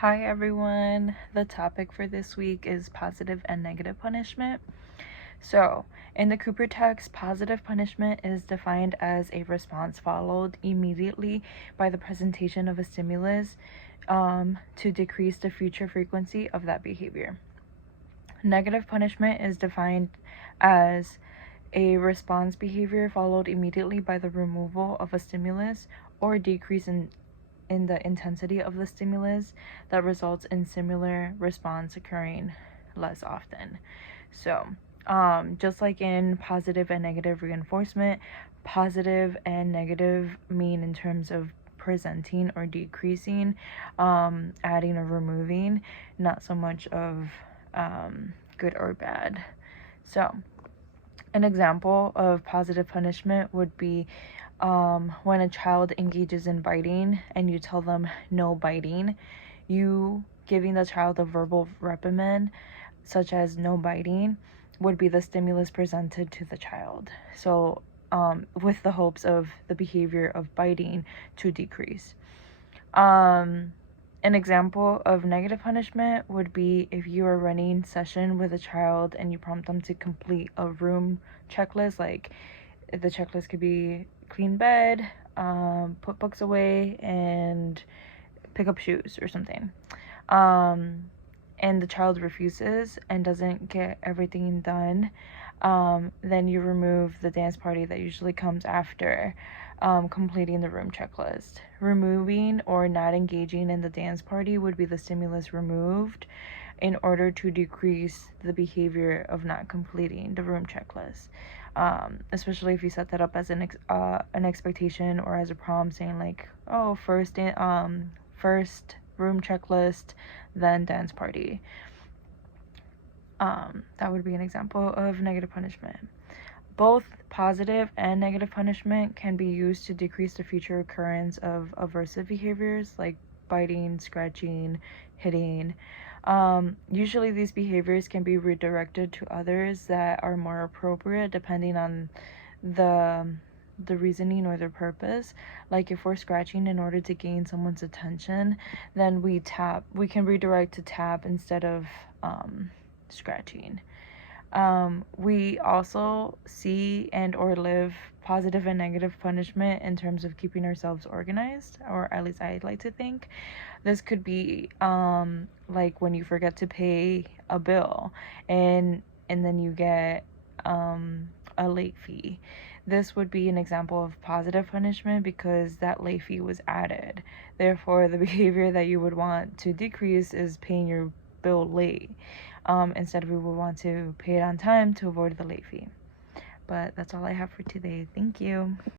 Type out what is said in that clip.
Hi everyone, the topic for this week is positive and negative punishment. So, in the Cooper text, positive punishment is defined as a response followed immediately by the presentation of a stimulus to decrease the future frequency of that behavior. Negative punishment is defined as a response behavior followed immediately by the removal of a stimulus or decrease in the intensity of the stimulus that results in similar response occurring less often. So, just like in positive and negative reinforcement, positive and negative mean in terms of presenting or decreasing, adding or removing, not so much of good or bad. So, an example of positive punishment would be when a child engages in biting and you tell them no biting, you giving the child a verbal reprimand, such as no biting, would be the stimulus presented to the child. So, with the hopes of the behavior of biting to decrease. An example of negative punishment would be if you are running session with a child and you prompt them to complete a room checklist. Like, the checklist could be clean bed, put books away, and pick up shoes or something. And the child refuses and doesn't get everything done, then you remove the dance party that usually comes after completing the room checklist. Removing or not engaging in the dance party would be the stimulus removed in order to decrease the behavior of not completing the room checklist. Especially if you set that up as an expectation or as a prompt saying like, oh, first room checklist, then dance party. That would be an example of negative punishment. Both positive and negative punishment can be used to decrease the future occurrence of aversive behaviors like biting, scratching, hitting. Usually these behaviors can be redirected to others that are more appropriate depending on the reasoning or the purpose. Like if we're scratching in order to gain someone's attention, then we can redirect to tap instead of scratching. We also see and or live positive and negative punishment in terms of keeping ourselves organized, or at least I'd like to think. This could be like when you forget to pay a bill and then you get a late fee. This would be an example of positive punishment because that late fee was added. Therefore, the behavior that you would want to decrease is paying your bill late. Instead, we would want to pay it on time to avoid the late fee. But that's all I have for today. Thank you.